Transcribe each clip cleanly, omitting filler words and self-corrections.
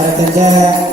Terkenca.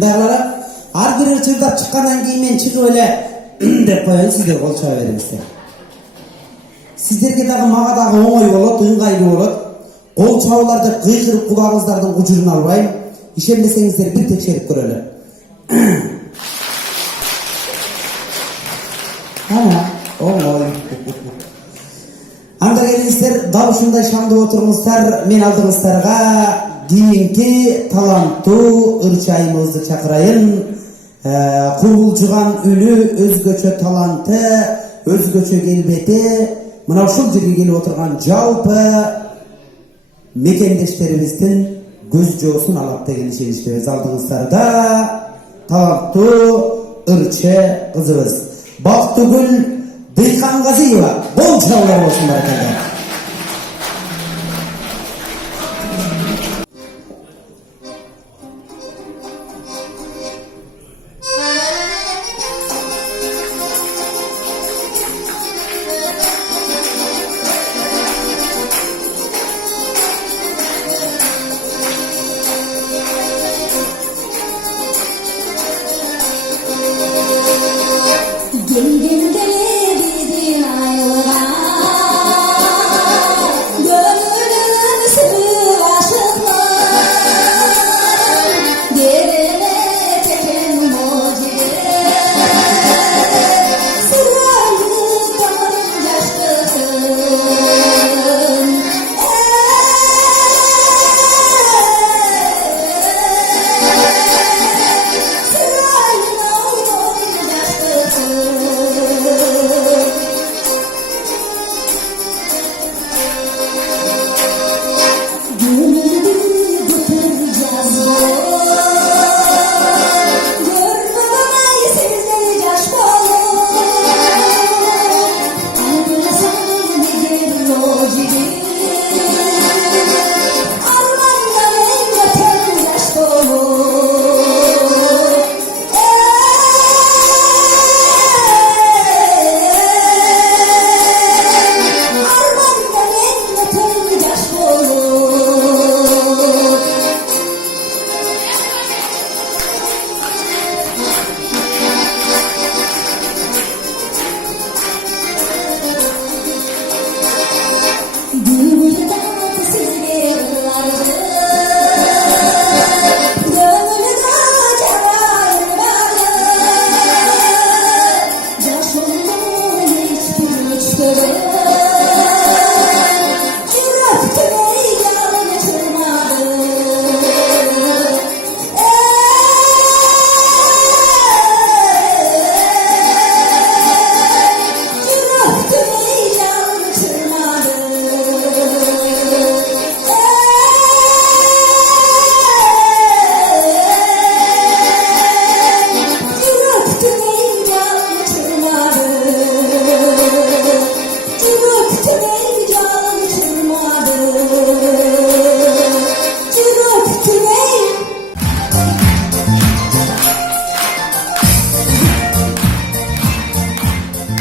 Dağlara har biri çırdak çıkkandan keyin men çıkıp ele dep koyayın, sizler kol çaba beringizler. Sizlerge dagı maga dagı oңой bolot, ыңгайлуу bolot. Kol çabalarda kıykırıp kulağınızlardan ucurunu albayım. İşenmesengizler bir tekşerip göreli. Ana, oңой. Anda gelingizler, dal ушундай şamda oturmuşlar, men aldığınızlarga kийинки talanttуу ırçayımızdı çakırayın. Kurulcugan ünü, özgöçö talanты, özgöçö kelbeti, mına uşul жерге келип oturgan жалпы мекендештерибиздин көз жоосун алат деген ишеничтебиз. Алдыңыздарда таланттуу ырчы кызыбыз Бактыгүл Дыйкангазиева. Бол чыраулар болсун баракалла.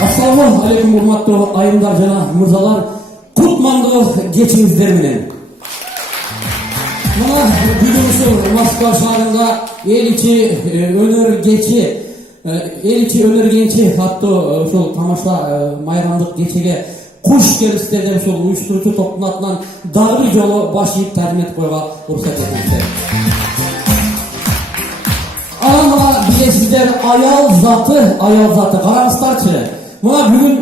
Assalamu alaikum urmattуу айымдар жана мырзалар, кутмандуу кечиңиздер менен. Мына бүгүн ушул Москва шаарында эл ичи өнөр кенчи аттуу ушул тамаша майрамдык кечеге куш келипсиздер деп ушул уюштуруучу топтун атынан дагы бир жолу баш ийип таарим этип коюуга уруксат этиңиздер. Мына билесиздер, аял заты караңыздарчы. Мына бүгүн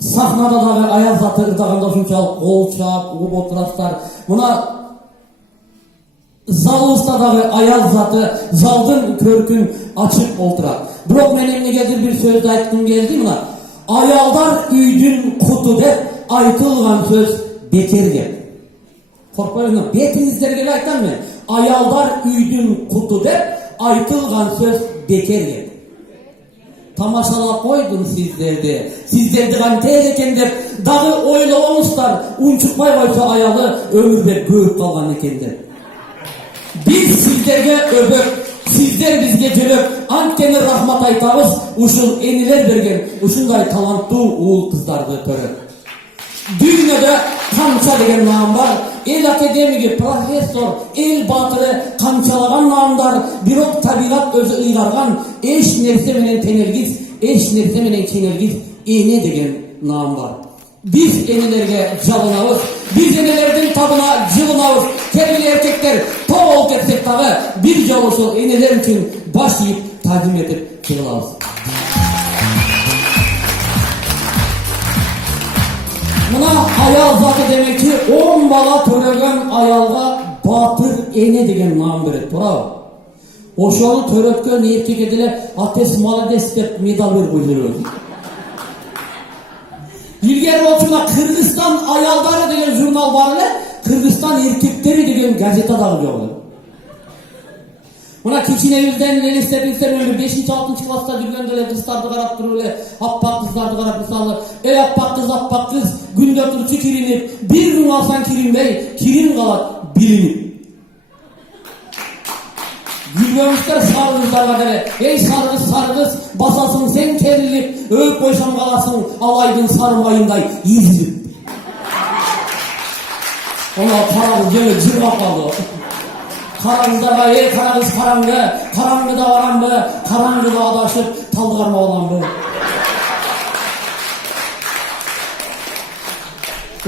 сахнада дагы аял заты ырдаганда ушунчалык кол чаап угуп отурасыздар. Мына залыбызда дагы аял заты залдын көркүн ачып отурат. Бирок мен эмнегедир бир сөздү айткым келди. Мына аялдар үйдүн куту деп айтылган сөз бекер кеп. Коркпойуңар, бетиңиздерге эле айтам мен. Аялдар үйдүн куту деп айтылган сөз бекер кеп. Тамашалап койдум сиздерди. Сиздерди кантип экен деп дагы ойлобоңуздар. Унчукпай койсо аялы өмүрдө көөп калган экен деп. Biz sizlerge öbök, sizler bizge jölök, antkeni rahmat aytabız, uşul eniler bergen, uşunday talanttуу uul kızdardı törөp. Dünyada Kamça degen nam var. El akademigi, profesör, el batırı kamçalagan namlar, birok tabiat özü ıygargan, eş nerse menen tenelgiz, eş nerse menen çenelgiz, ene degen nam var. Biz enelerge jalınabız, biz enelerden tabına jılınabız. Kelli erkekler toğul ketsek tağı bir jaloşul eneler için baş yiyip tazim etip kırılabız. Buna ayal zatı demek ki 10 bala töregen ayalga batır ene degen nam berет, to'g'rimi? Oşonu törötkön erkek edile ates malades dep medal berip koydular. İlgari olsuna Kırgızstan ayaldары деген jurnal var ele, Kırgızstan erkekleri деген gazeta dağı yok. Buna kiçinebizden elestep bilsem 5-6 klasta жүргөндө kızlardı karap durup ele, appak kızlardı karap misalı, appak kız günde turçu kirinip, bir gün alsan kirinbey, kirin kalat bilinip. Yürüyormuşlar sarı kızlarga dele, ey sarı kız, basasın sen kerilip, öğüp koysam kalasın, alaydın sarı mayınday ezilip. Ona para kız cırgap kaldı. Karanlığa ey kara kız karanlıda varan be, karanlıda adaşıp taldıgarma olan be.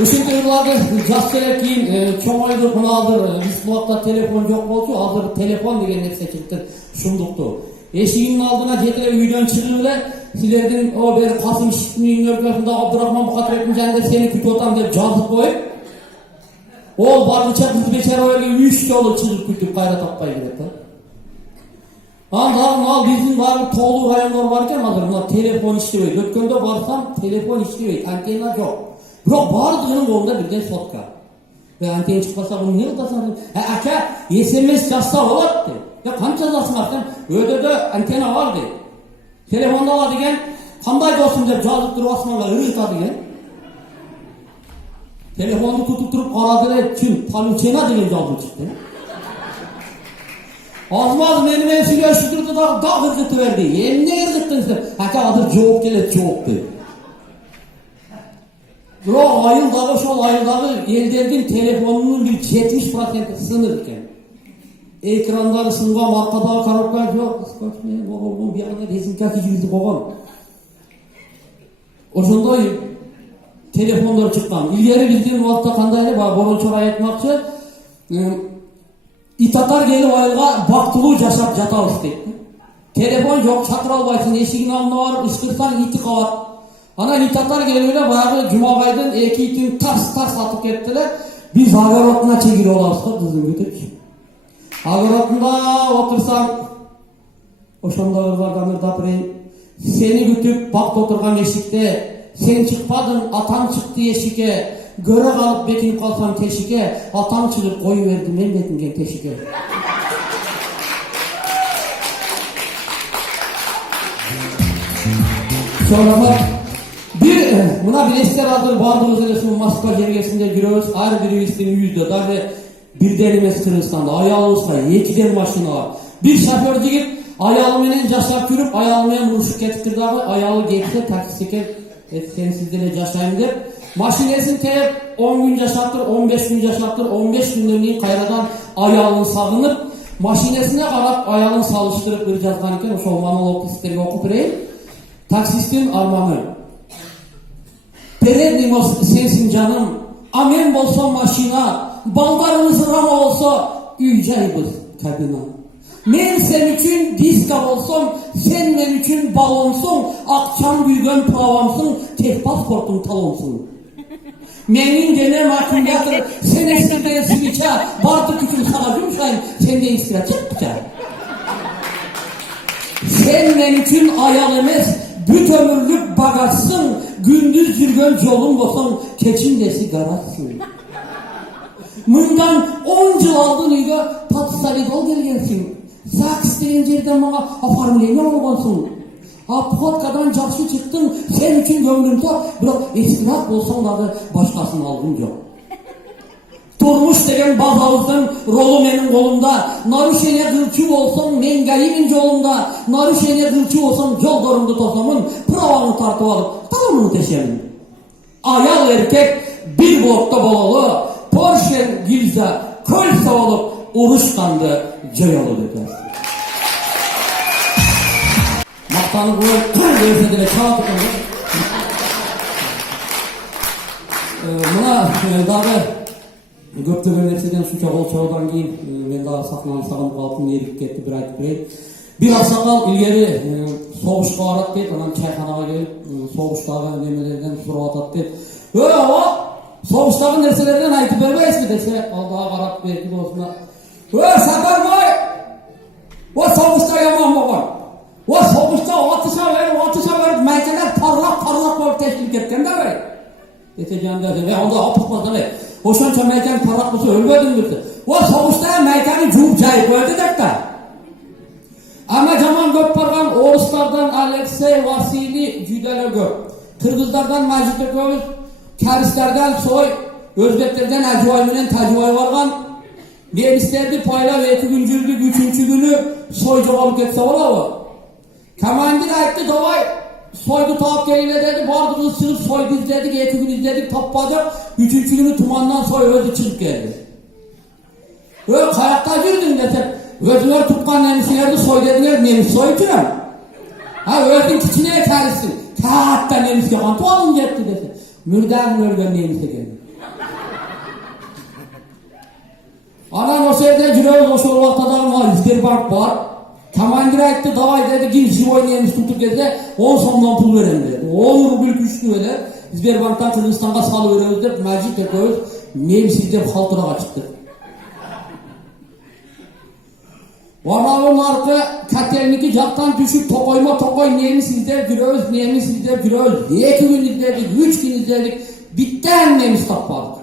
Uşuntu yıllarda jaz kelep kийин çoğaydı kunaldır, biz bu vakta telefon yok bolçu, hazır telefon degen nerse çıktı, şunduktu. Eşiginin aldına jetire üydön çıkıp ele, sizlerden o bir Kasım Şişli'nin örgüsünde Abdurrahman Bukatreb'in janında seni kütüp otam dep жазып koyup, ol barlıça kız beçer öyle 3 yolu çıkıp kütüp kayra tappay gidet. Al bizim var toğlu rayonlar varken hazır buna telefon işlebeydi. Ötkönde barsam telefon işlebeydi, antenna yok. Biroq bardığının kolunda birden sotka. Ve anten çıkmasa bunu ne kılasan? Aka SMS yazsa bolat dedi. Ya kança yazasın aktan? Ödödö antena var dedi. Telefonda var degen, kanday dostum dep жазып durup asmanla ırıta degen. Telefonu tutup durup karadılar kim? Palüçena degen жазып çıktı. Azmaz menime süйлöşüp durdu da dağ ırgıtı verdi. Emne ırgıttın sen? Aka adır жооп келет, жооп dedi. Biroq ayıldağı şol ayıldağı ellerden telefonunun bir 70% sınır iken. Ekranları sıngan, arkadağı karaplar yok. Skoçmen, oğlum bir yana resimka kicimizi koğan. Oşondoy telefonlar çıkkan. İlgari bizden vakta kandaydı, boronçora aytmakçı. İtatar gelip ayılga baktılуу jaşap jatabız deyip. Telefon yok, çakır albaysın, eşigin alına var, ışkırsan iti kavat. Ana itatar geliyle bayağı Cuma'baydın 2 itin tars atıp kettiler. Biz agarotuna çekili olabız da kızım götürüp. Agarotunda otursam, oşonda ırgardan ırdaprayın. Seni kütüp bakt oturgan eşikte, sen çıkmadın, atan çıktı eşike. Göre kalıp bekinip kalsam teşike, atan çıkıp koyuverdi men betinken teşike. Sonra bak, buna bileşler adır bardığımız elesin Moskva jergesinde giriyoruz. Her biribizin yüzde darbe birden emez Kırgızstanda. Ayağımızda 2'den maşina var. Bir şoför digip ayağımenen yaşap yürüp ayağımenen uruşup ketiptir dağı ayağı geçse taksike sen sizlerle yaşayayım dep. Maşinesini teyip 10 gün yaşattır, 15 gün yaşattır, 15 günden keyin kayradan ayağını sağınıp maşinesine karap ayağını salıştırıp bir yazgan iken ошол monolog sizlerge okup bereyim. Taksistin armanı. Peredimos sensin canım, amen bolsa maşina, baldarımız rama olsa üyceybız kadına. Men sen üçün diska olsam, sen men üçün balonsun, akçam büyügen pravamsın, tek pasportun talonsun. Menin denem akümülatır, sen esirde esirça, bardık üçün sana gümşayın, sen de istira çıkça. Sen men üçün ayal emez, büt ömürlük bagarsın, gündüz yürgön yolun bolsan, keçin de sigaratsın. Mından 10 yıl aldın uyga, patsalidol gelgensin. Zaks degen жерден мага оформление болгонсуң. Апотkadan жакшы чыктың, sen үчүн көңүлүм tok, бирок эскирак болсоң дагы башкасын алгым жок. Turmuş деген базабыздын ролу менин колумда. Нарушение кылчу болсоң, мен гаимин жолунда. Нарушение кылчу болсоң, жолдорумду тосомун, праваңы тартып алып, таламын тешемин. ayal erkek bir blokta bolalı, Porsche gilse, kölse olup, uruşkandı, cayalı döker. Maktanı bu verse dile çağ tutundu. Buna dağı köptөгөн нерседен шунча кол чогуудан кийин мен дагы сахнаны сагынып калдым, эригип кетти, бир айтып берейин. Бир аксакал илгери согушка барат дейт, анан чайханага келип согуштагы немелерден сурап атат дейт. О, согуштагы нерселерден айтып бербейсизби десе, ал дагы карап берди досуна. Сапарбай! Согушта яман болгон. Согушта атыша берип, майкалар тарлап болуп тешилип кеткен да бери. Dese canım derse, onda apıkmaz da hoşança meyken parak mısı ölmedin mi? Soğuşta meykenin cuğup cayıp öldü de. Ama zaman göp bargan Oğuzlardan Alexey Vasili Cüdele göp. Kırgızlardan Macit Ököviz, Karislerden Soy, Özbeklerden Acıvay'ın Tacıvay vargan. Ben isterdi paylar 2 güncüldük, 3. günü soy cevabı geçse ola o. Kamandir ayıttı davay. Soydu tavuk geline dedi, vardı ısırıp soydu izledik, 2 gün izledik, tapmadık. 3. günü tumandan soy öldü, çıkıp geldi. Kayakta girdin desem, özüler tutkan nemisilerdi, soy dediler, nemis soy içine. Öldün kiçine yeterlisin. Kağıtta nemis yakan, tuvalın gitti desem. Mürden nemise geldi. Anan o seyde cüreviz o şolvakta da var, İzderbank var. Kamandir ayıttı, davay dedi, gil живой nemis tutup geldi, 10 somdan pul veren dedi. 10 rubil güçlü öyle, İzderbank'tan Kırgızistan'a salı veriyoruz deyip, Macit Ököviz, nemis izleyip haltırağa çıktı. Vanavın arka katelniki jaktan düşüp, tokoy nemis izleyip giriyoruz, 2 gün izledik, 3 gün izledik, bitten nemis tapmadık.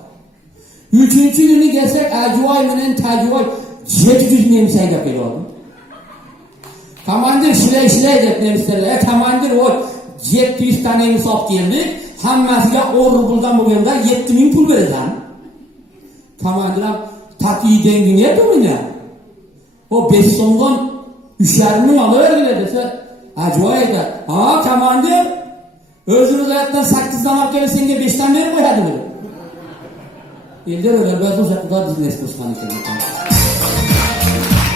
3. günü gelsek, Acıvay menen Tacıvay, 700 nemis ayıp geliyordu. Kamandir şiley dep nemislerle. Kamandir o 700 tane nemis alıp geldik. Hammasiga 10 rubuldan bugunda 7000 pul vereceğim. Kamandir takiyi dengini yapıyor ya. O 5 somdan 3'lerini alıverdiler dese. Acıvay da. Kamandir özünüz hayattan 8'den alıp gelin senge 5'ten verir mi hadi verir. Elder öyle ben uzaklığa dizines kıskan iken.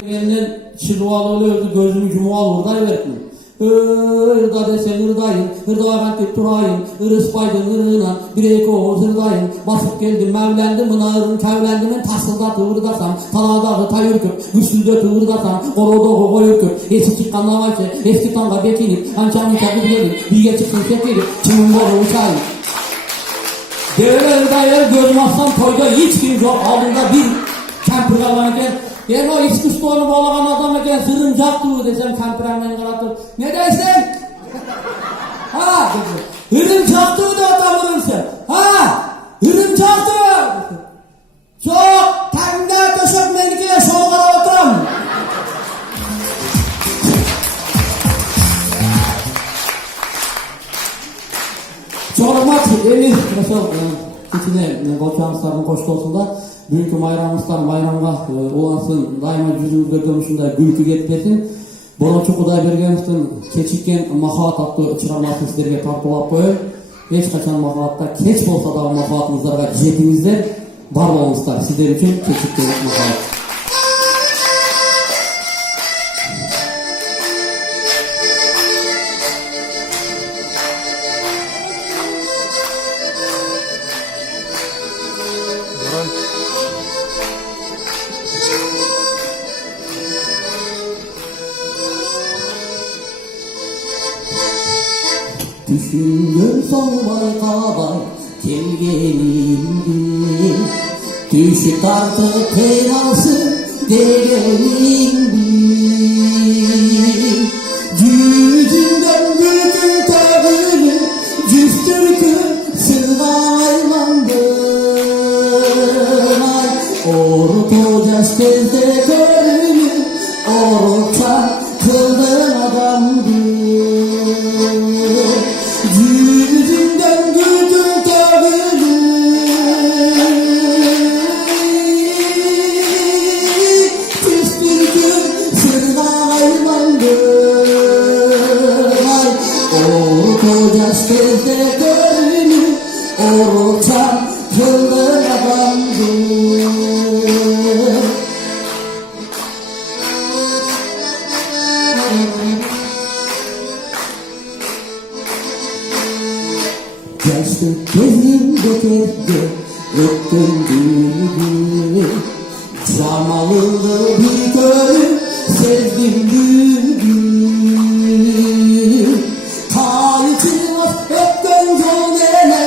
Elinden çırvalı öldü, gözümü cumalı hırday verdim. Hırda desen hırdayım, hırdayım tip durayım, hırıspaydın hırına, bir eki oğuz hırdayım, basıp geldim, mevlendim, ınağırın, kevlendimin tasılda hırdasam, taladağı tayırkıp, güçlüde hırdasam, korodoğu koyurkıp, eski çıkan lavaşı, eski tanga bekinip, ançam nikabı gelip, bilge çıksın sekirip, çımın boru uçayım. Devre hırdayır, gözüm aslan toyda hiç kim yok, aldığında bir kempir kalanırken, yani o içki stonu bağlayan adam eken sırıncak tuğu desem kampiremden karatır. Ne dersin? Hırıncak tuğu da adamırın sen. Hırıncak tuğu. Çok takımda döşek menlikine şonu kara oturam. Çorumat eli mesela içine koçağımızların koştu olsun da bugünkü bayramımızdan bayramga olansın, daima yüzümüzde gömüşünde gülkü ketmesin. Boronçu Kuday Bergenimizden keçikken mahavat attı çıramasını sizlerge tartılap koyup, hiç kaçan mahavatda keç bolsa da mahavatımızlarga jetimizler, bar bolmuşlar sizler için keçikken mahavat. Düşündüm solmay kabay gelgenimdi, düşüp tartıp kıynalsın degenimdi. Yüzünden bütün tağını cüstürkü sırgaylandım. Orta yaş gezde görünüm, orta kıldın adamdı. Yüzünden güldüm tağını, püskürdüm Yaşlı gözümde kerde öptüm gülü. Camalılı bir gönül sevdim gülü. Kalçımas öptüm gönlene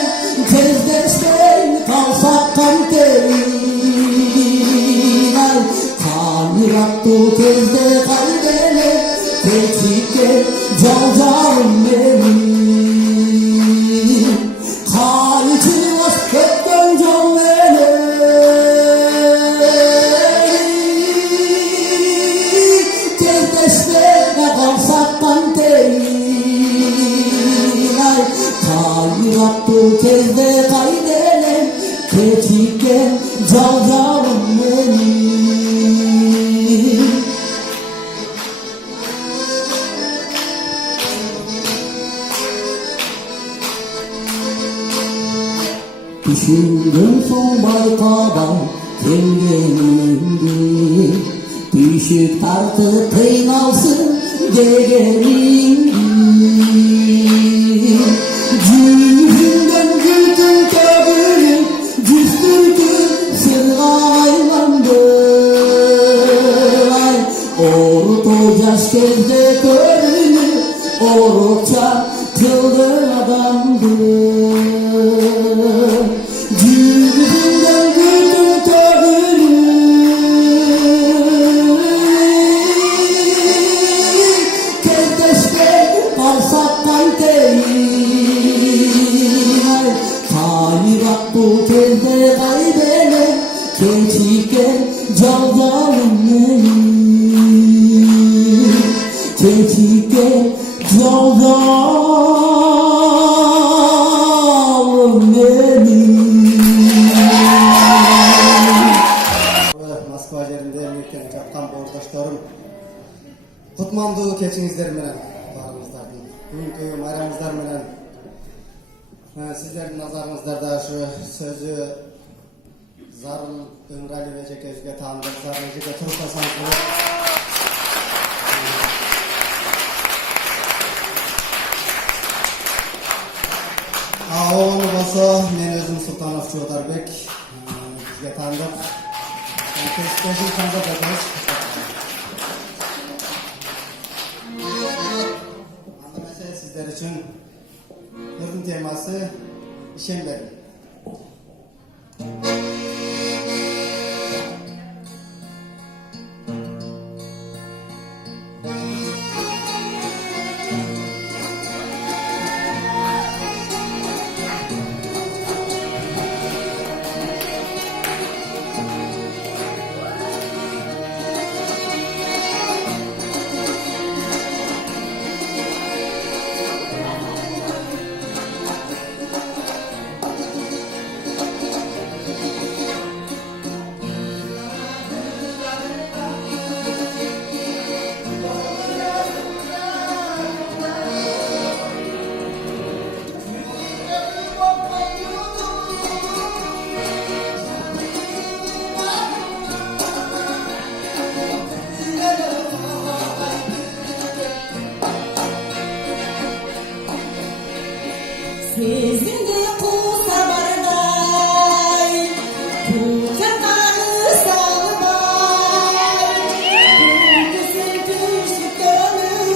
tezdeşten kalsak kanterin. Kanırattı tezde kaldene teçhike cancanım benim. Kalçımas öptüm gönlene tezdeşten kalsak kanterin. Kanırattı tezde kaldene teçhike cancanım benim. Düşündüm son baykaba gelgenimdi. Düşüp tartıp kıynalsın degenimdi. Cüzünden gültüm kögülüm, cüstürtüm sırgaylandı. Orta yaş gezde görünür, orta kıldır adamdı. Cüzünden gültüm kögülüm, kezdeşte kalsak kayteyin. Kanırattı kezde kaybene keçiken canlarım benim. Keçiken canlarım benim. Moskva yerinde emniyetken çapkan bordaşlarım kutmandığı keçinizler menen barımızlardan bugünkü bayramımızlar menen sizlerin nazarınızda şu sözü Zarıl Ömrali ve Jeke Özge tanıdık Zarıl Jeke Turkasanız Oğlu bolsa men özüm Sultanov Çodarbek bizge tanıdık. Keşkeşim tanıdık ederiz. Anda mesela sizler için yılın teması İşember. Sizin de kusa barday, kucağına salmay, kutusun düşük gönül,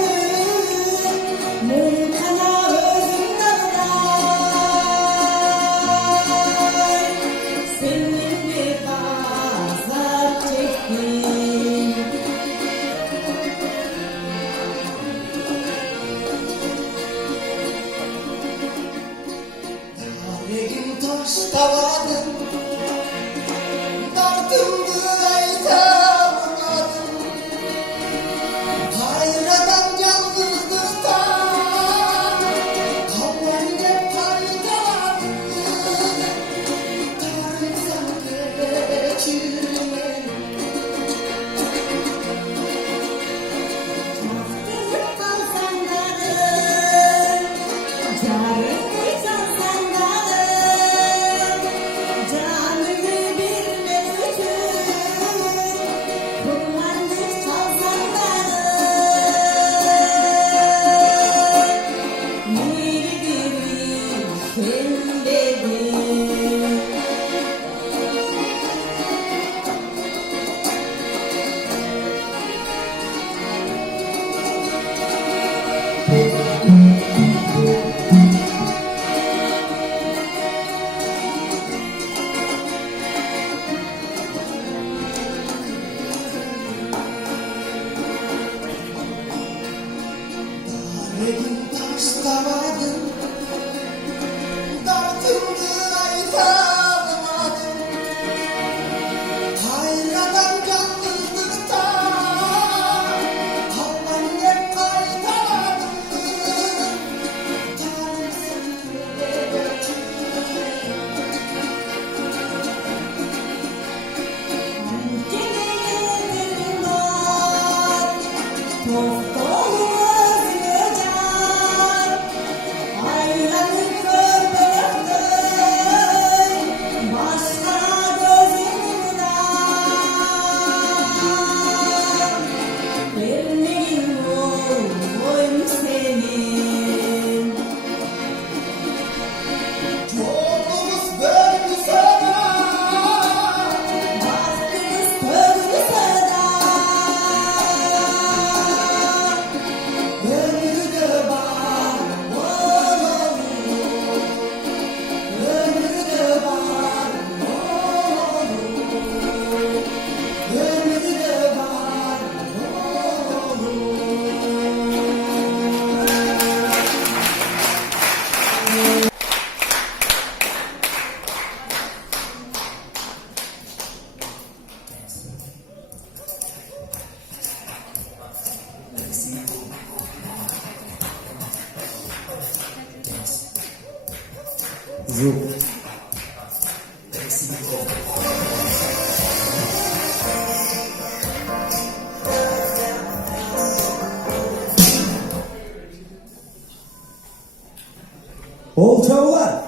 mümkana özünden day. Senin bir azap çektim. Yüreğim taş davadım, dardımdı aytamadım. Hayradan yalnızlıktan, kavvalde paydalandım. Tanrısam geçirme. Kalsan canım, canım. dedim. Nedim taşlamadım, derdimdi aytamadım. Hayradan yalnızlıkta kalmam hep kaytamadım. Tanrım Gidelim var, toftalımız göcer. Aylanı körpekten, başka gözümden. Vermeyin boyum senin. yolumuz böyle sana. Baktınız köprü sana. Ömrü de var, oğlum. Ömrü de var, oğlum. Ömrü de var, oğlum. Yok. Olçavlar.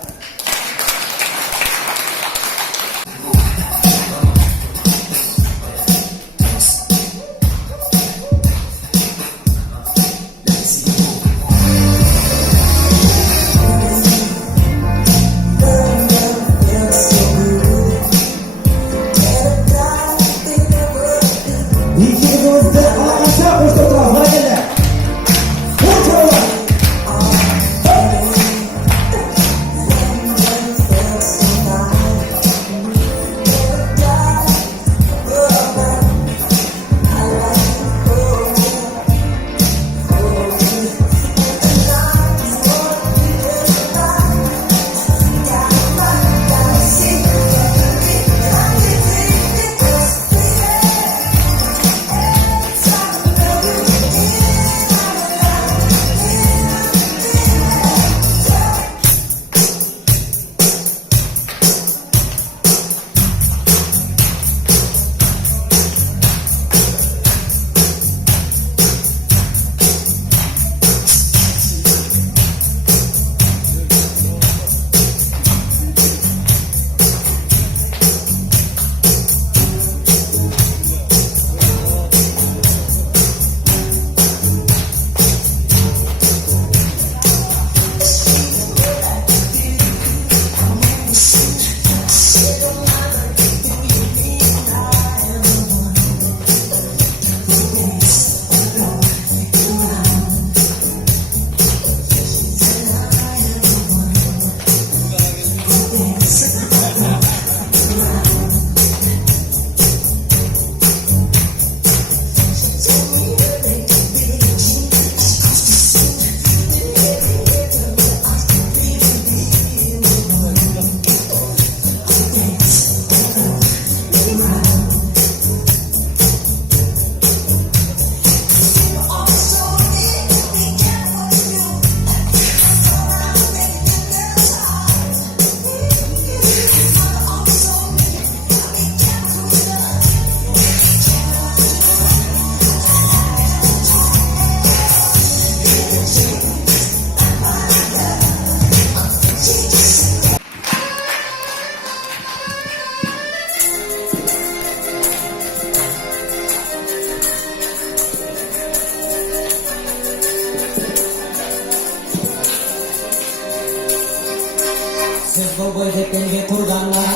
Söz bol boy dep elge kurganlar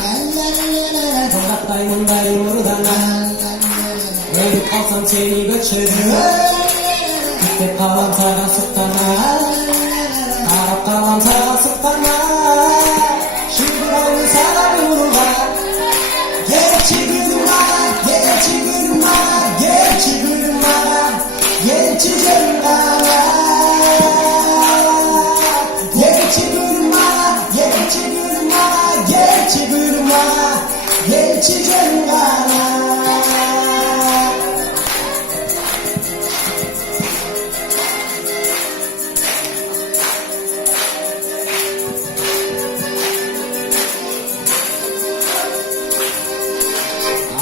Joldatpay mындай murdanlar Ölüp kalsam seni göçürür Gitip kalam sağa sıktanlar Karap kalam sağa sıktanlar Şimdi oyun sağa vururlar Gerçi gülüma, gerçi gülüma, gerçi gülüma, gerçi gülüma Gerçi gülüma, gerçi gülüma, gerçi gülüma, gerçi gülüma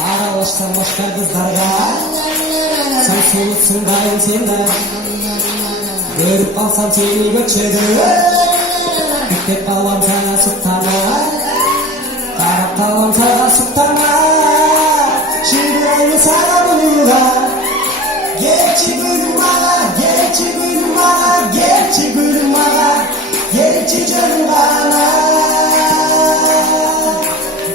Aralışsam başka kızlarga Sen solutsun dayım sende Görüp kalsam seni göçürür Gitip kalam sana sıktana Karap kalam sana sıktana Şimdi oyunu sana bulurlar Gerçi gülüma, gerçi gülüma, gerçi gülüma, gerçi canım bana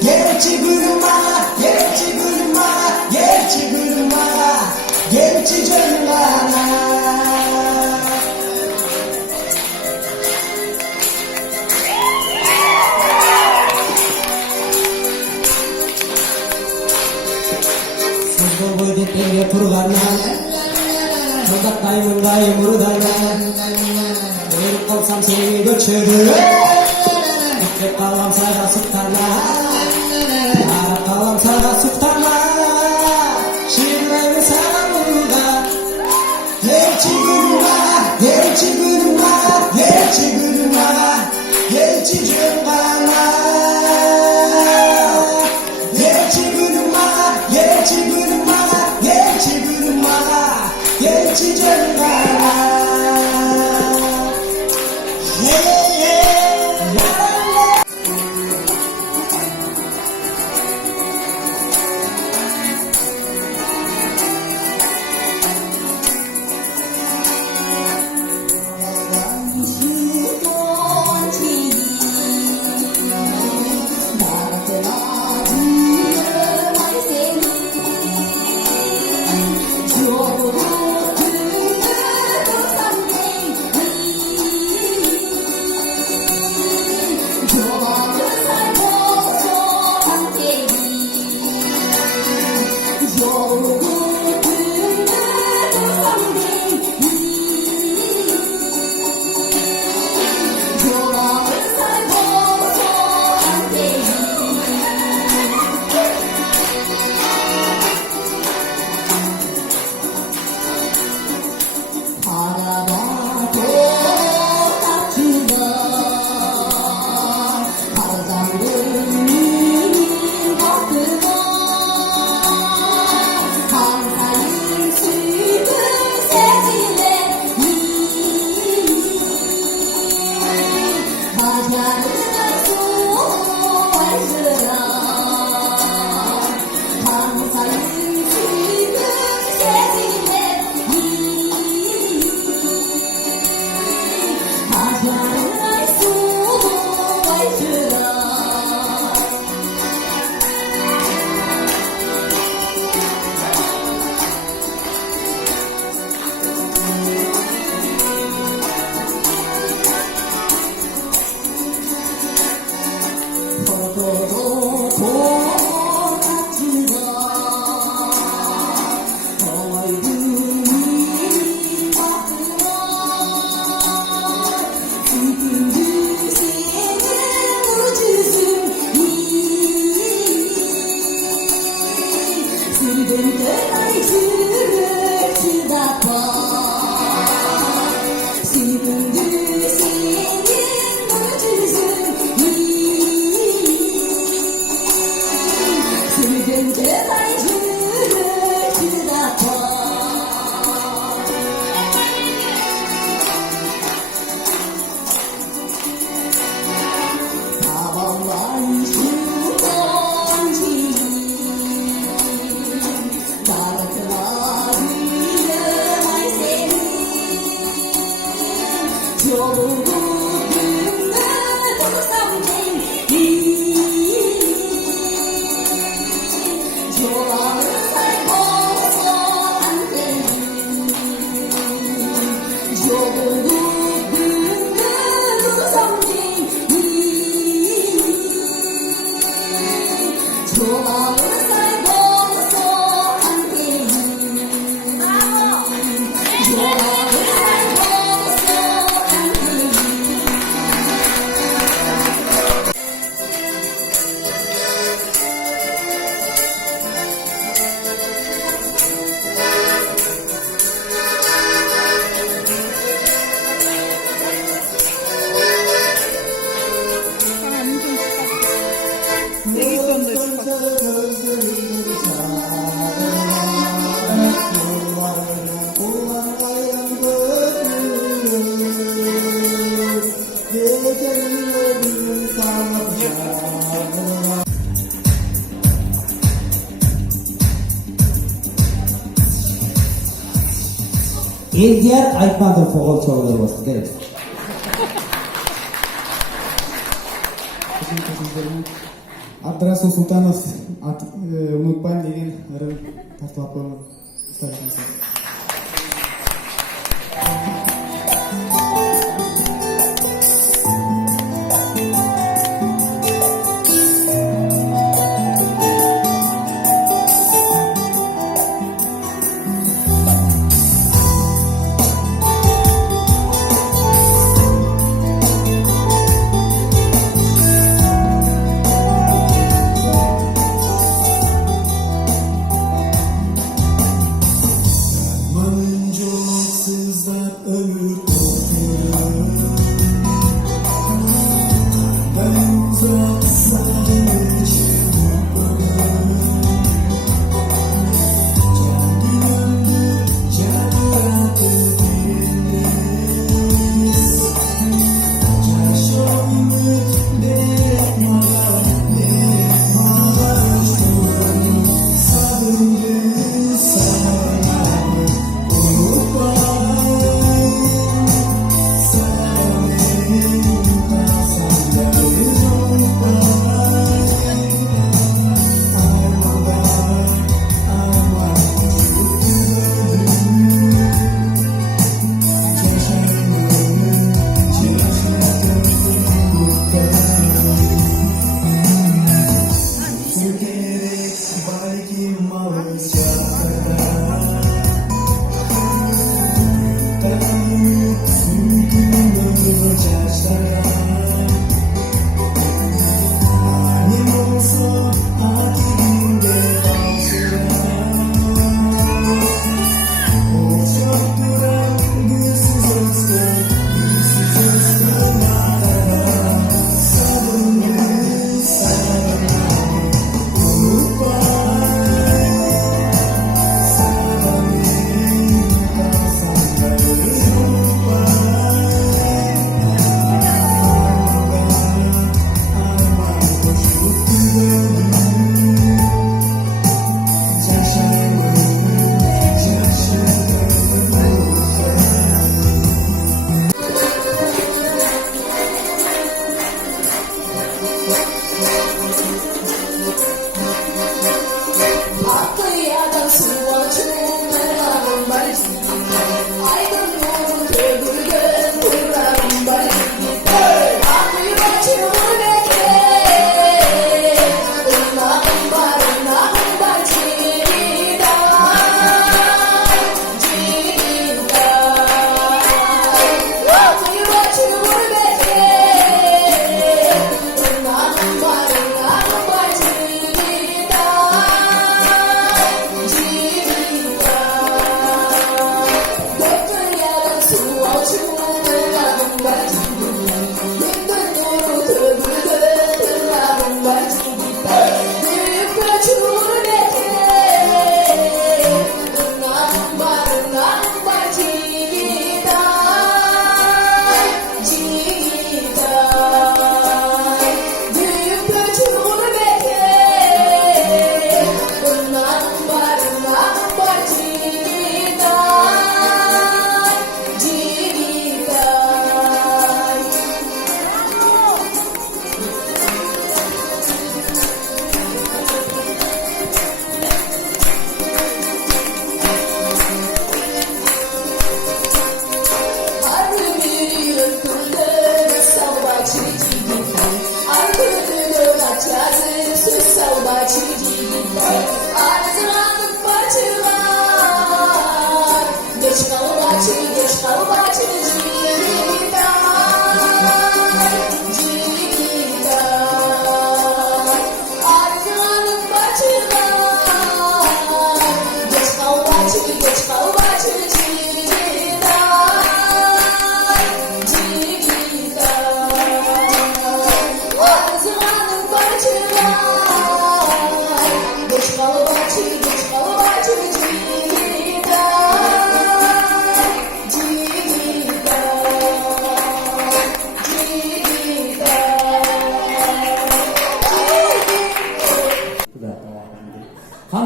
Gerçi gülüma, gerçi gülüma, gerçi gülüma, gerçi canım bana Söz bol boy dep elge kurganlar Joldatpay mындай murdanlar Ölüp kalsam seni göçürür Gitip kalam sağa sıktanlar Karap kalam sağa sıktanlar Şimdi oyunu sana vururlar Gerçi gülüma, gerçi gülüma, gerçi gülüma, gerçi gülüma Gerçi gülüma, gerçi gülüma, gerçi gülüma, gerçi gülüma Hey hey, la la la 주던 지인 나더라 주는 말씀이 주어도 그는 상대이 좋아하는 살고 저 함께이 주어도 그는 상대이 좋아하는 살고 저한테 바라봐도 다투나 바람을 미는 것들아 항상 슬픈 새집에 하자는 소원스라 항상 슬픈 새집에 하자는 소원스라 포도도 같으나 얼굴이 같으나 슬픈 듯이는 우주승이 슬픈 때날 줄을 치다봐 슬픈 듯이는 우주승이 Eldiyar Aytmatov Fog'ol Cho'g'lar bo'lsin. Kerak. Abdurasul Sultanov unutmang degan Rim tartibini istagansiz.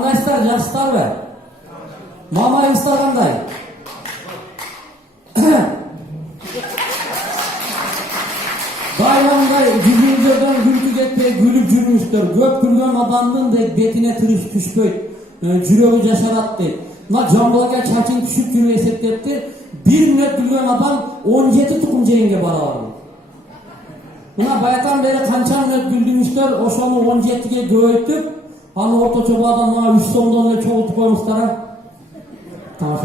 Kandayslar, yaşlar be. Mamayımızlar kanday. Daylanday güzünceden gülkü getmeye gülüp jürmüştür. Göp gülgen adamdın da betine tırış düşköy. Jürögü jaşarattı. Na jambalaga çaçın küçük yürü esepletti. 1 minut gülgen adam 17 tukum jeyinge baravardı. Buna bayatan beri kança minut güldürmüştür. Oşonu 17'ge göğüttük. Hani orta çobadan bana 3 sondan ne çoğultu koymuşlara. Tamam.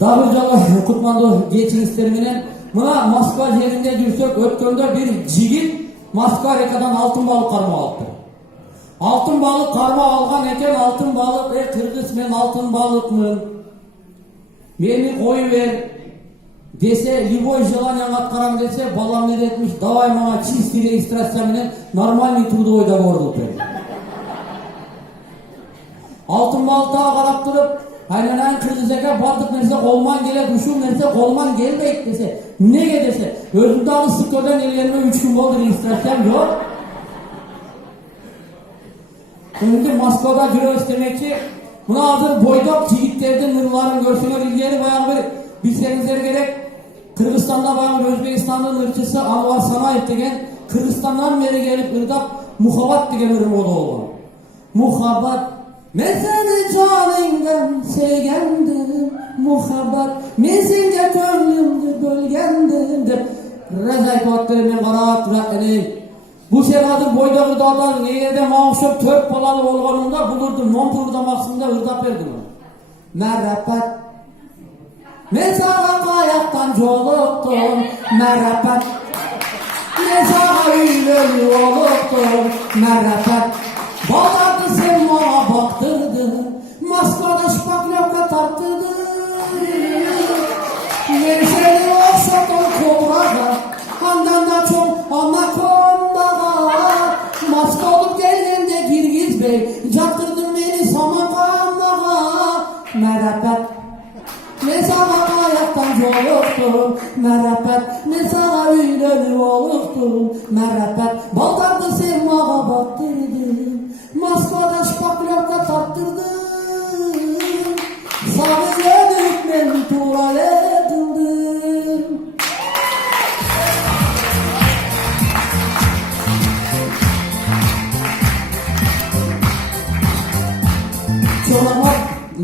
Dağlı jalı kutmandı geçin isteriminin. Buna Moskva yerinde yürsek ötkönde bir jigit Moskva rekadan altın balık karma aldı. Altın balık karma algan eken altın balık Kırgız men altın balık mı? Meni koyu ver dese liboy jalan yangat karam dese balam ne etmiş davay mama çiz registrasyonunu normal bir turda oyda bordu. Altın balığa karap durup Haynanan Kırgızaka bardık nerse kolman gele duşum nerse kolman gelmeyik dese ne gedese özümde alı sıkırdan ellerime 3 gün oldu registrasyon yok. Şimdi Moskova'da görüyoruz demek ki buna hazır boydok jigitlerden nırların görsünler ilgili bayağı bir bilsenizler gerek. Kırgızistan'da bayağı bir Özbekistan'ın ırkçısı Anvar Sanayev degen Kırgızistan'dan beri gelip ırdap muhabbat degen ırım o da oldu. Muhabbat men seni canından sevgendim muhabbat men senga ko'nglimni bölgendim deb razayt otdi men qarab turaqini bu senadır boydagi dağlar eğerde mağuşup 4 balalı bolganımda bulurdum monturda maqsımda ırdap berdim marhabat men sana qayaqdan joluqdim marhabat men sana uylanib oluqdim marhabat Bağlardı sen bana baktırdın Moskva'da şpaklavka tarttırdın Ben seni okşadım kobraga Handan da çok anakondaga Moskva olup geldiğimde Girgiz Bey Caktırdın beni Samarkand'a Merhabat Ben sana ayaktan yoluqtum Merhabat Ben sana uylanıb oluqtum Merhabat Bağlardı sen bana baktırdın Moskva'da şpaklavka tarttırdım Sarıladık ben tuval edildim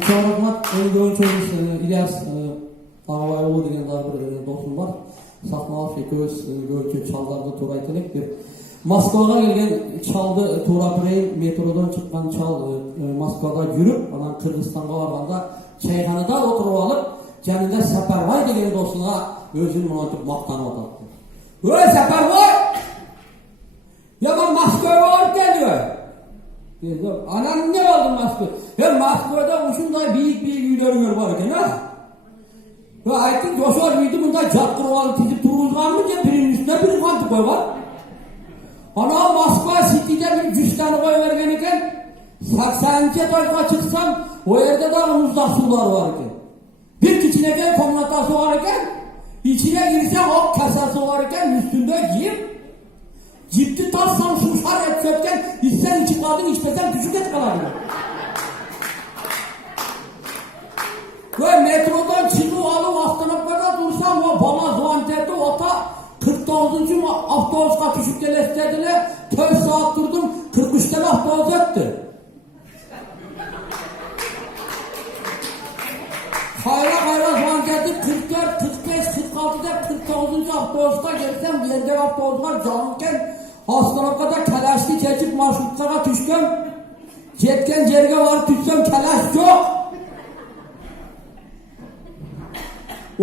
Çoğunlukmak oyun çoğunluğu İlyas Ağabayoğlu degen daha bir dostum var Sakmalı Feköz Gölçü Çaldar'da Turay Telek bir Moskva'ga gelgen çaldı Tuğra Birey metrodan çıkan çal Moskva'da yürüp anan Kırgızistan'a varganda çayxanada oturup alıp canında Saparvay degen dostuna özünü munatıp maqtanıp atattı. Öyle Saparvay! Ya ben Moskva'ya varıp geliyor. Dedi, anan ne oldu Moskva? Ya Moskva'da uçunday büyük üylerim var eken ha? Ya aytın Joshua büyüdü bunda jatkırıp alıp tizip turulgan mı diye birinin üstüne bir kantıp koy var. Ana Moskva City'de bir cüstanı koy vergen eken 80. toyga çıksam o yerde de omuzda sular var eken. Bir kiçineken komnatası var eken içine girsem o kasası var eken üstünde cip cipti tatsam suşar et sötken içsen içi kadın içmesen küçük et kalar. Ve metrodan çıkıp alıp Astana'da dursam o bana zanteti ota 49. avtobuska düşüp gelestediler. 4 saat durdum. 43'ten avtobus öttü. Hayra zannedip 44, 45, 46'da 49. avtobusta gelsem yerde avtobuslar canlıken Astana'da kelaşlı çekip marşrutlara düşküm. Jetken yerge var düşsem kelaş yok.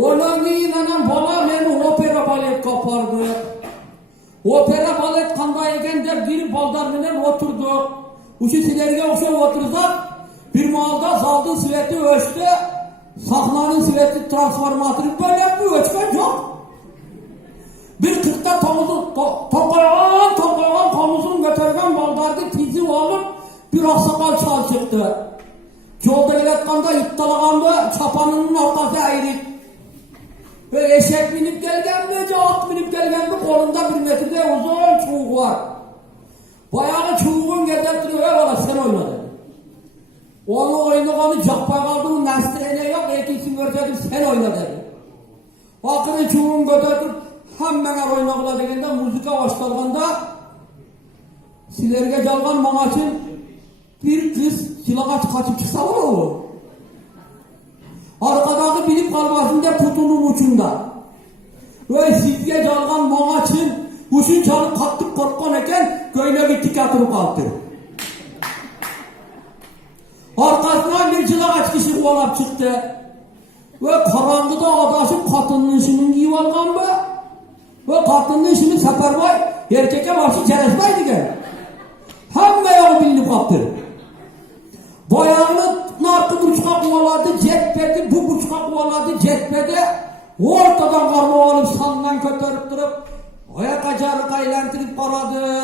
Ondan anam bala beni opera balet kapardı. Opera balet kanday eken der girip baldarminen oturdu. Uşu silerge oşa otursak bir malda zaldın sveti ölçtü. Sahnanın sveti transformatörü böyle bir ölçken yok. Bir kırkta toplayan tomuzun götürgen baldardı tizi alıp bir aksakal çal çıktı. Yolda geletkanda iptalaganda çapanının ortası ayrı. Ve eşek binip gelgen mi, at binip gelgen mi kolunda 1 metrede uzun çuğuk var. Bayağı çuğuğun gezertiriyor ya valla sen oynadı. Onu oynaganı jakpay kaldım, nastırene yok, ekisin görsedim sen oyna dedi. Akırı çuğun götürdüm, hemmeler oynagıla degende müzika baştalganda silerge jalgan maçın bir kız silağa kaçıp çıksa var oğlum. Arkadaki bilip kalmasında putunun ucunda. Ve sizge jalgan maçın uçun çalıp kattık korkkan eken köyüne gittik yatırıp kalktı. Arkasından bir çılağa kişi kovalap çıktı. Ve karanlıkta adaşıp katının işinin giyip algan mı? Ve katının işini Seferbay erkeke başı çeresmeydi ki. Hem de yağı bilinip kaptı. Bayağını narkı buçka kovaladı, cetbedi, bu buçka kovaladı, cetbedi. Ortadan karma alıp sandan kötürüp durup, ayak acarı kaylantirip paradı,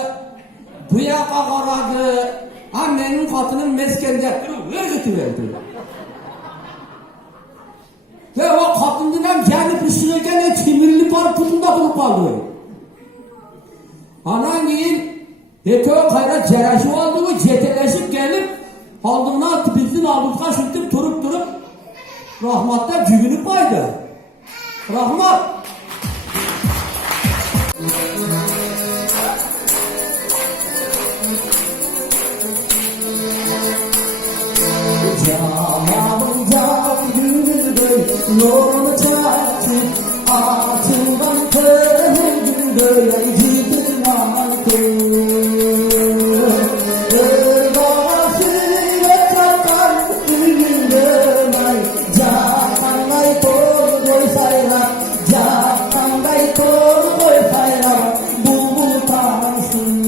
bıyaka karadı. Annenin katının meskenecekleri verdi. Ve o kadından kendi pişirirken çimirli parkutunda kurup kaldı. Anan giyin, eko kayra ceraşı oldu ve ceteleşip gelip aldığından tipizin avuçka şüktüp durup rahmatta cügünüp kaydı. Rahmat. Camağımda güldür, nurunu çarptı, altından kırmızı böyle gidir nankör. Babasıyla çakar, ünlümer, canangay kol koy sayra, canangay kol koy sayra, bu tansın.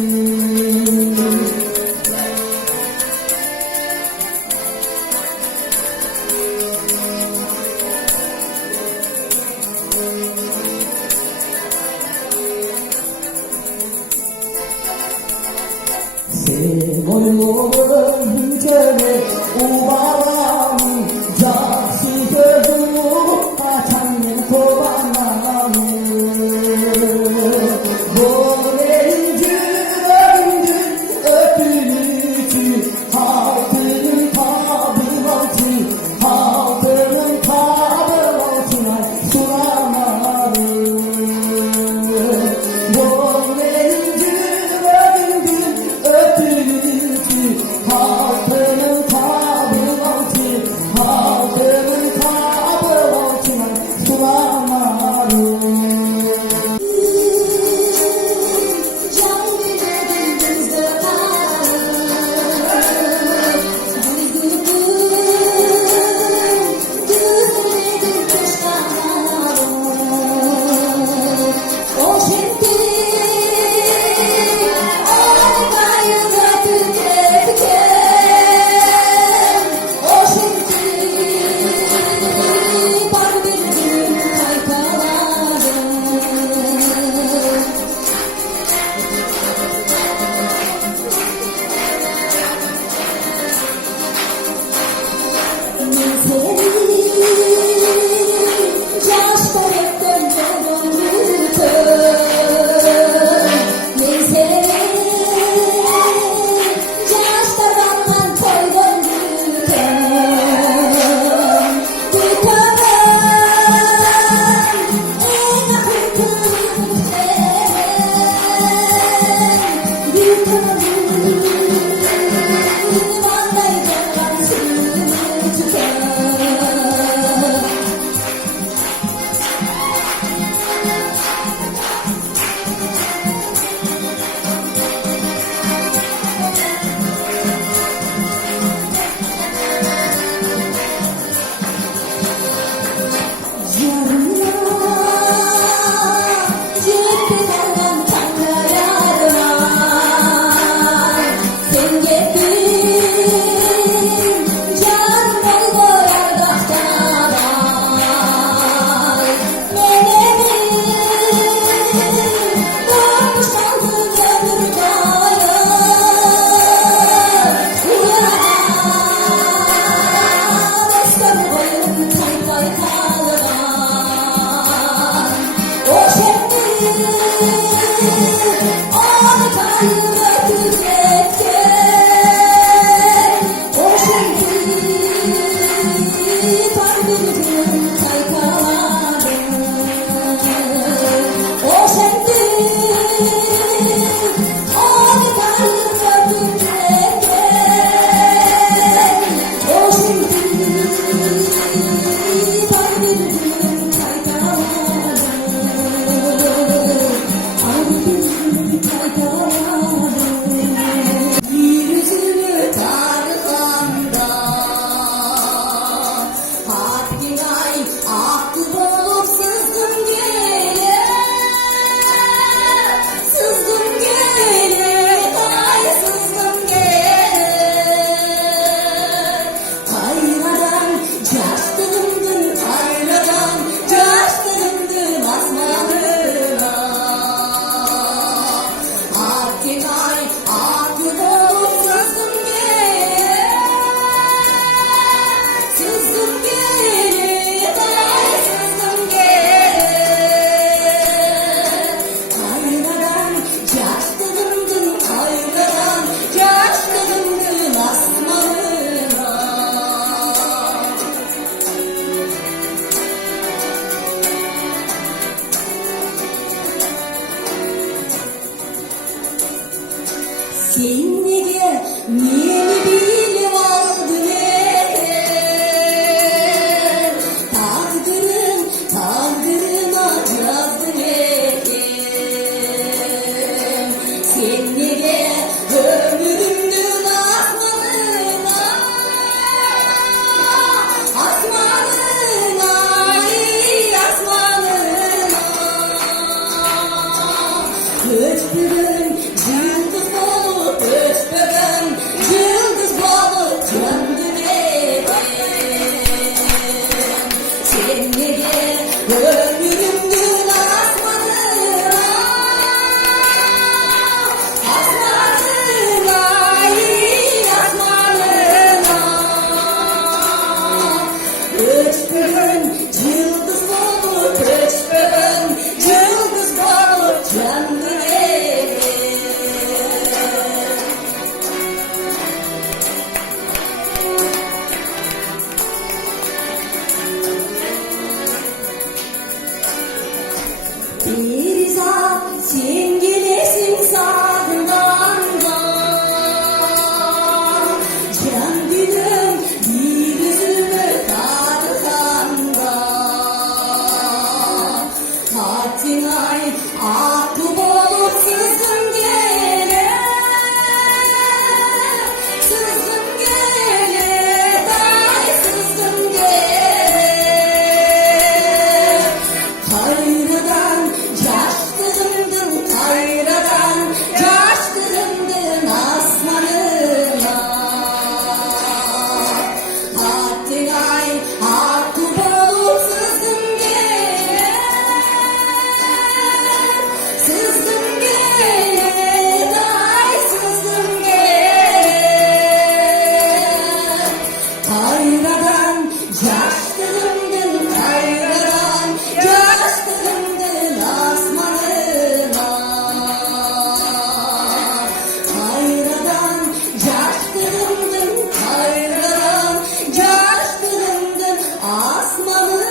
Sen oyunun köle ubaram, cahsi gözüm açan kovanam. Borencü öndün öpülücü, halkının tabılatı, halkının tabılatına sunamadım. Borencü öndün öpülücü, halkının tabılatı, halkının tabılatına sunamadım. Sen nege meni bilip aldın eken, taqdirıma yazdın eken. Sen nege ömrümdün asmanına, asmanına, asmanına. Öçpügün yıldız bolup, öçpügün yıldız bolup döndün eken. Sen nege ömrümdün asmanına, asmanına, asmanına. Öçpügün yıldız bolup, öçpügün yıldız bolup döndün eken. Bir zat sen gelesin sağından, can günüm bir yüzüme tarikanda. Hatin ay aklı bolup sızım gele, sızım gele, day sızım gele. Hayradan yaş kızımdın, hayradan yaş kızımdın asmanına. Hatin ay aklı bolup sızım gele, sızım gele, day sızım gele. Hayradan yaş kızımdın, hayradan yaş kızımdın asmanına. Hayradan yaş kızımdın, hayradan yaş kızımdın asmanına.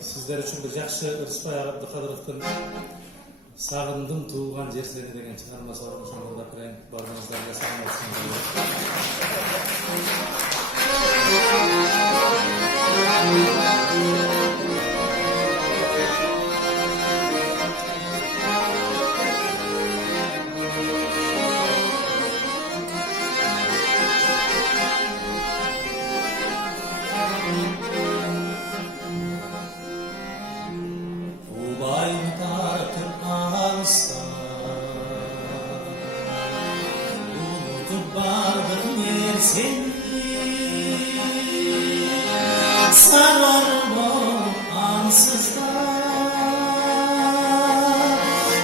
Sizler üçün bir жақсы Ырысбай Абдықадыровтың «Сағындым туылған жер сені» деген шығармасы бар. Ошоны да кірейін, барыңыздарга салам айтсаңыздар. Ulayım tartып alsa, unutup bardım yer seni. Sararım o ansızda,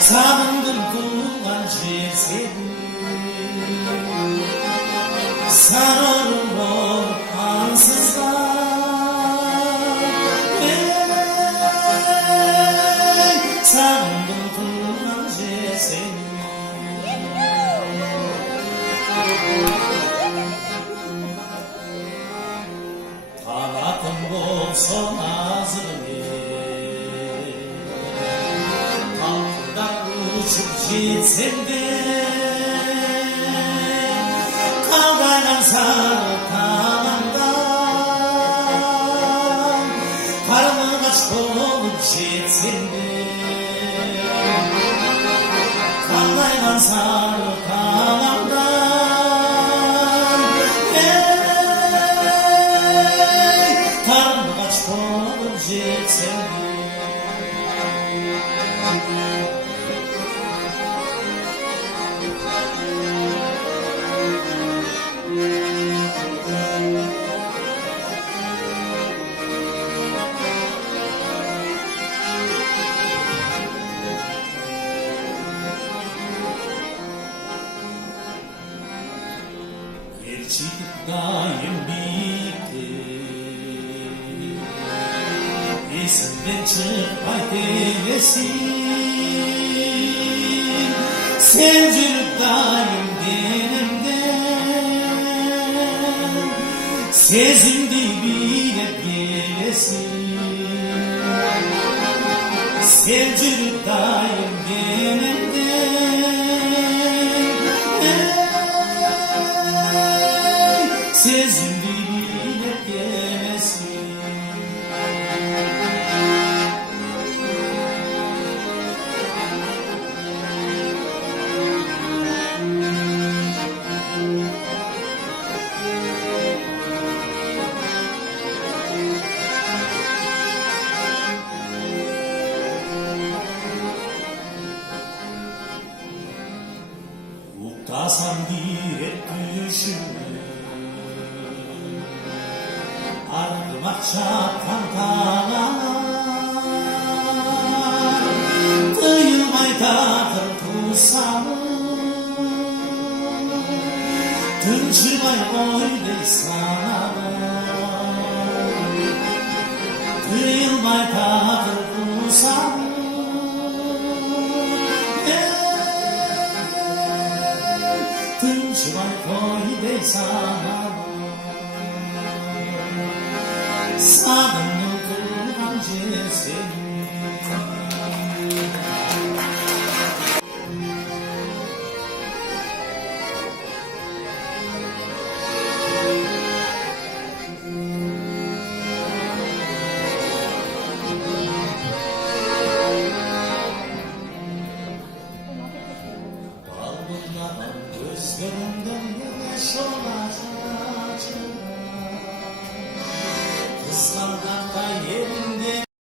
sağındım tuğan yer seni. Sararım o ansızda, sağındım tuğan yer seni. Talatım olsun ağzını, kalkıdan uçup gitsen de, kavgadan sarı talandan, karnı kaç olup gitsen de, kavgadan sarı talandan, karnı kaç olup gitsen de. Elçilik daim bitti, esimden çıkmay değilsin. Sen жүріп daim denimden, sezimdi bilip gelesin. Sen жүріп дайым денемде Сезімді билеп келесің Uqtasam direk düşümü Ardımak çapkan tanar Tıyılmay takır tusamı Tınçımay oylay sana Tıyılmay takır tusamı Tınçımay oylay sana Sağını kılgan seni Balbunlanan gözlerimden yaşa